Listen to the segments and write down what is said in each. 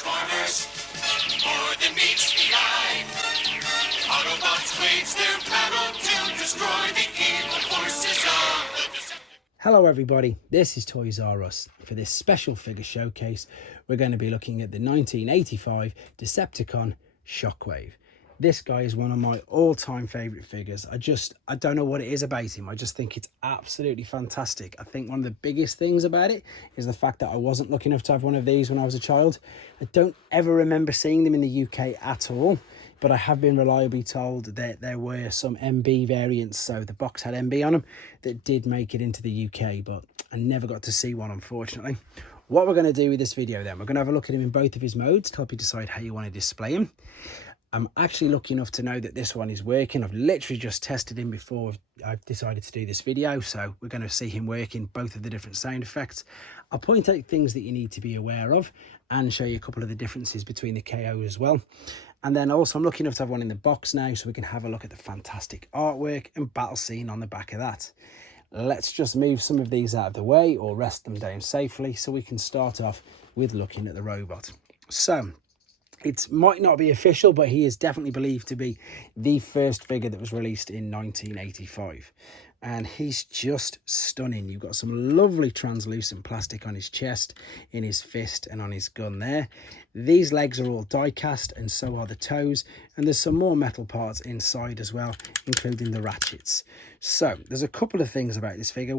Transformers, more than meets the eye. Autobots wage their battle to destroy the evil forces of the Decepticons. Hello everybody, this is Toys R Us. For this special figure showcase, we're going to be looking at the 1985 Decepticon Shockwave. This guy is one of my all-time favourite figures. I don't know what it is about him. I just think it's absolutely fantastic. I think one of the biggest things about it is the fact that I wasn't lucky enough to have one of these when I was a child. I don't ever remember seeing them in the UK at all, but I have been reliably told that there were some MB variants, so the box had MB on them, that did make it into the UK, but I never got to see one, unfortunately. What we're going to do with this video then, we're going to have a look at him in both of his modes to help you decide how you want to display him. I'm actually lucky enough to know that this one is working. I've literally just tested him before I've decided to do this video, so we're going to see him working both of the different sound effects. I'll point out things that you need to be aware of and show you a couple of the differences between the KO as well. And then also I'm lucky enough to have one in the box now, so we can have a look at the fantastic artwork and battle scene on the back of that. Let's just move some of these out of the way or rest them down safely so we can start off with looking at the robot. So it might not be official, but he is definitely believed to be the first figure that was released in 1985. And he's just stunning. You've got some lovely translucent plastic on his chest, in his fist and on his gun there. These legs are all die cast and so are the toes. And there's some more metal parts inside as well, including the ratchets. So there's a couple of things about this figure.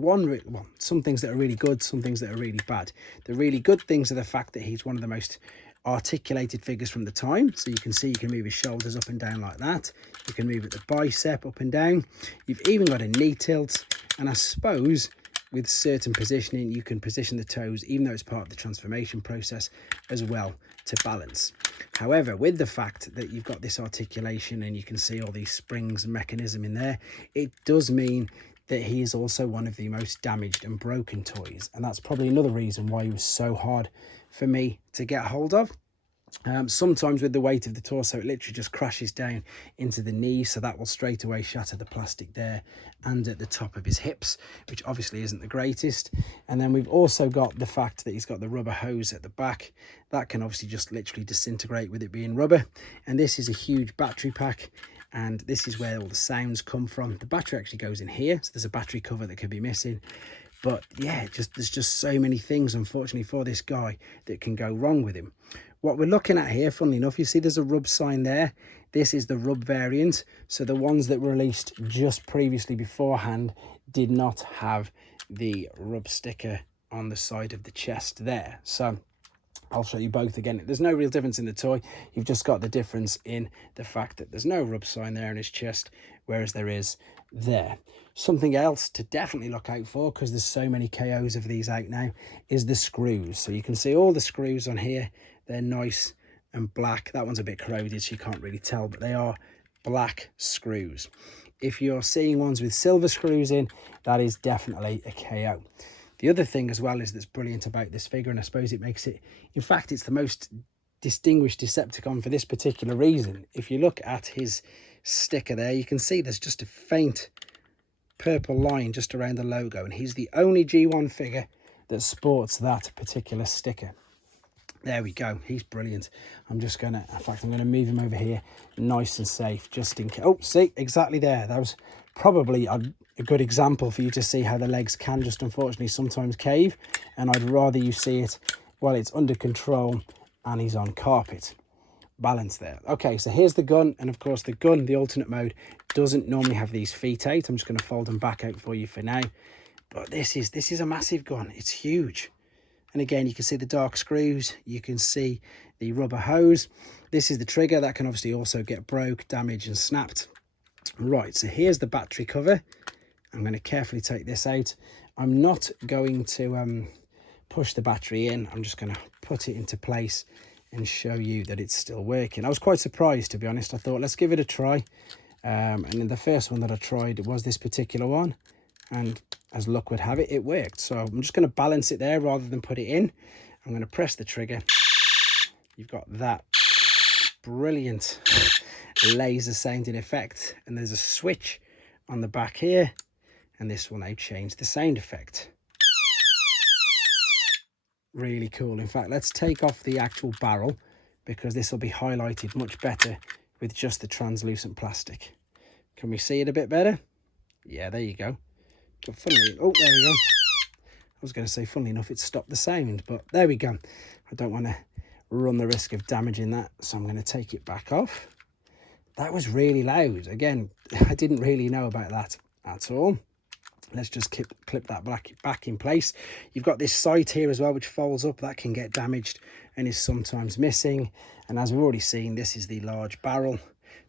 Some things that are really good, some things that are really bad. The really good things are the fact that he's one of the most articulated figures from the time, so you can see you can move his shoulders up and down like that. You can move at the bicep up and down. You've even got a knee tilt, and I suppose with certain positioning you can position the toes, even though it's part of the transformation process as well, to balance. However, with the fact that you've got this articulation and you can see all these springs and mechanism in there, it does mean that he is also one of the most damaged and broken toys, and that's probably another reason why he was so hard for me to get hold of. Sometimes with the weight of the torso, it literally just crashes down into the knee, so that will straight away shatter the plastic there and at the top of his hips, which obviously isn't the greatest. And then we've also got the fact that he's got the rubber hose at the back. That can obviously just literally disintegrate with it being rubber. And this is a huge battery pack, and this is where all the sounds come from. The battery actually goes in here, so there's a battery cover that could be missing. But yeah, there's just so many things, unfortunately, for this guy that can go wrong with him. What we're looking at here, funnily enough, you see there's a rub sign there. This is the rub variant. So the ones that were released just previously beforehand did not have the rub sticker on the side of the chest there. So I'll show you both again. There's no real difference in the toy. You've just got the difference in the fact that there's no rub sign there in his chest, whereas there is there. Something else to definitely look out for, because there's so many KOs of these out now, is the screws. So you can see all the screws on here. They're nice and black. That one's a bit corroded, so you can't really tell, but they are black screws. If you're seeing ones with silver screws in, that is definitely a KO. The other thing as well is that's brilliant about this figure, and I suppose it makes it, in fact, it's the most distinguished Decepticon for this particular reason. If you look at his sticker there, you can see there's just a faint purple line just around the logo, and he's the only G1 figure that sports that particular sticker. There we go. He's brilliant. I'm just going to, in fact, I'm going to move him over here nice and safe just in case. Oh, see, exactly there. That was probably a good example for you to see how the legs can just unfortunately sometimes cave, and I'd rather you see it while it's under control and he's on carpet. Balance there. Okay, so here's the gun, and of course the gun, the alternate mode, doesn't normally have these feet out. I'm just going to fold them back out for you for now, but this is a massive gun. It's huge. And again, you can see the dark screws, you can see the rubber hose. This is the trigger. That can obviously also get broke, damaged and snapped. Right, so here's the battery cover. I'm going to carefully take this out. I'm not going to push the battery in. I'm just going to put it into place and show you that it's still working. I was quite surprised, to be honest. I thought, let's give it a try. And then the first one that I tried was this particular one. And as luck would have it, it worked. So I'm just going to balance it there rather than put it in. I'm going to press the trigger. You've got that brilliant laser sounding effect. And there's a switch on the back here. And this will now change the sound effect. Really cool. In fact, let's take off the actual barrel because this will be highlighted much better with just the translucent plastic. Can we see it a bit better? Yeah, there you go. But funnily, oh, there we go. I was going to say, funnily enough, it stopped the sound, but there we go. I don't want to run the risk of damaging that, so I'm going to take it back off. That was really loud. Again, I didn't really know about that at all. Let's just clip that back in place. You've got this side here as well, which folds up. That can get damaged and is sometimes missing. And as we've already seen, this is the large barrel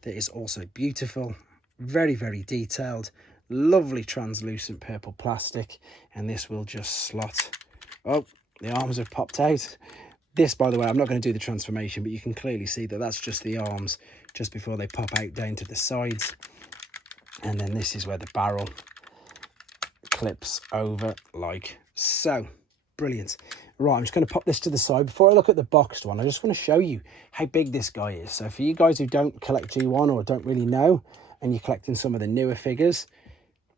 that is also beautiful. Very, very detailed. Lovely translucent purple plastic. And this will just slot. Oh, the arms have popped out. This, by the way, I'm not going to do the transformation, but you can clearly see that that's just the arms just before they pop out down to the sides. And then this is where the barrel clips over like so. Brilliant. Right, I'm just going to pop this to the side. Before I look at the boxed one, I just want to show you how big this guy is. So for you guys who don't collect G1 or don't really know, and you're collecting some of the newer figures,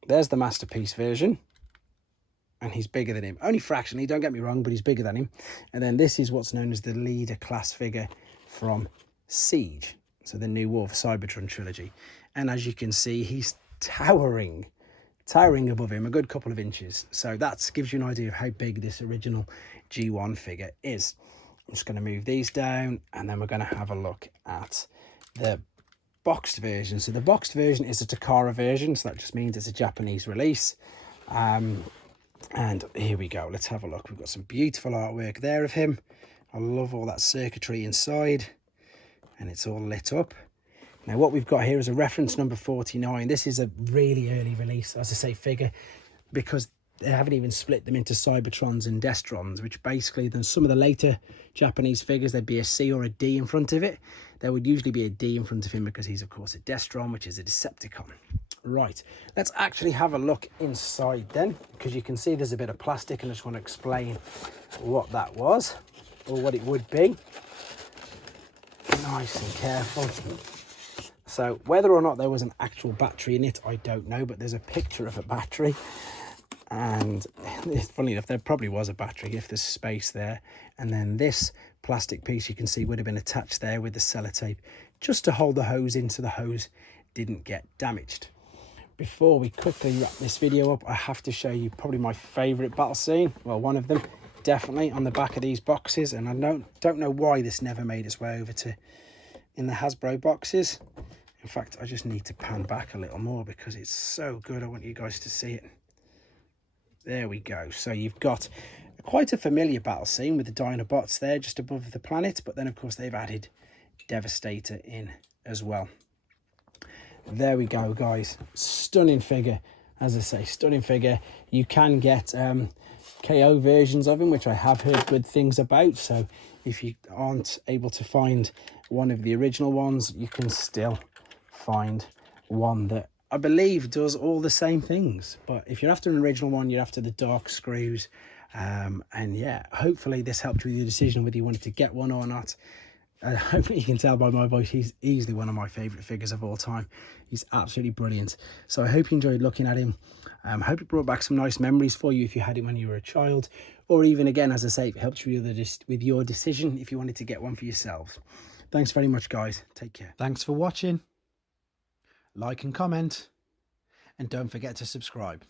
there's the Masterpiece version. And he's bigger than him. Only fractionally, don't get me wrong, but he's bigger than him. And then this is what's known as the leader class figure from Siege. So the New War for Cybertron trilogy. And as you can see, he's towering above him a good couple of inches. So that gives you an idea of how big this original G1 figure is. I'm just going to move these down, and then we're going to have a look at the boxed version. So the boxed version is a Takara version, so that just means it's a Japanese release. And here we go. Let's have a look. We've got some beautiful artwork there of him. I love all that circuitry inside, and it's all lit up. Now what we've got here is a reference number 49. This is a really early release, as I say, figure, because they haven't even split them into Cybertrons and Destrons, which basically, than some of the later Japanese figures, there'd be a C or a D in front of it. There would usually be a D in front of him because he's, of course, a Destron, which is a Decepticon. Right, let's actually have a look inside then, because you can see there's a bit of plastic, and I just want to explain what that was, or what it would be. Nice and careful. So whether or not there was an actual battery in it, I don't know, but there's a picture of a battery. And it's funny enough, there probably was a battery if there's space there. And then this plastic piece you can see would have been attached there with the sellotape, just to hold the hose in so the hose didn't get damaged. Before we quickly wrap this video up, I have to show you probably my favourite battle scene. Well, one of them, definitely on the back of these boxes. And I don't know why this never made its way over to in the Hasbro boxes. In fact, I just need to pan back a little more because it's so good. I want you guys to see it. There we go. So you've got quite a familiar battle scene with the Dinobots there just above the planet. But then, of course, they've added Devastator in as well. There we go, guys. Stunning figure. As I say, stunning figure. You can get KO versions of him, which I have heard good things about. So if you aren't able to find one of the original ones, you can still find one that I believe does all the same things. But if you're after an original one, you're after the dark screws. And yeah, hopefully this helped with your decision whether you wanted to get one or not. Hopefully you can tell by my voice, he's easily one of my favourite figures of all time. He's absolutely brilliant. So I hope you enjoyed looking at him. I hope it brought back some nice memories for you if you had him when you were a child. Or even, again, as I say, it helped you with your decision if you wanted to get one for yourselves. Thanks very much, guys. Take care. Thanks for watching. Like and comment. And don't forget to subscribe.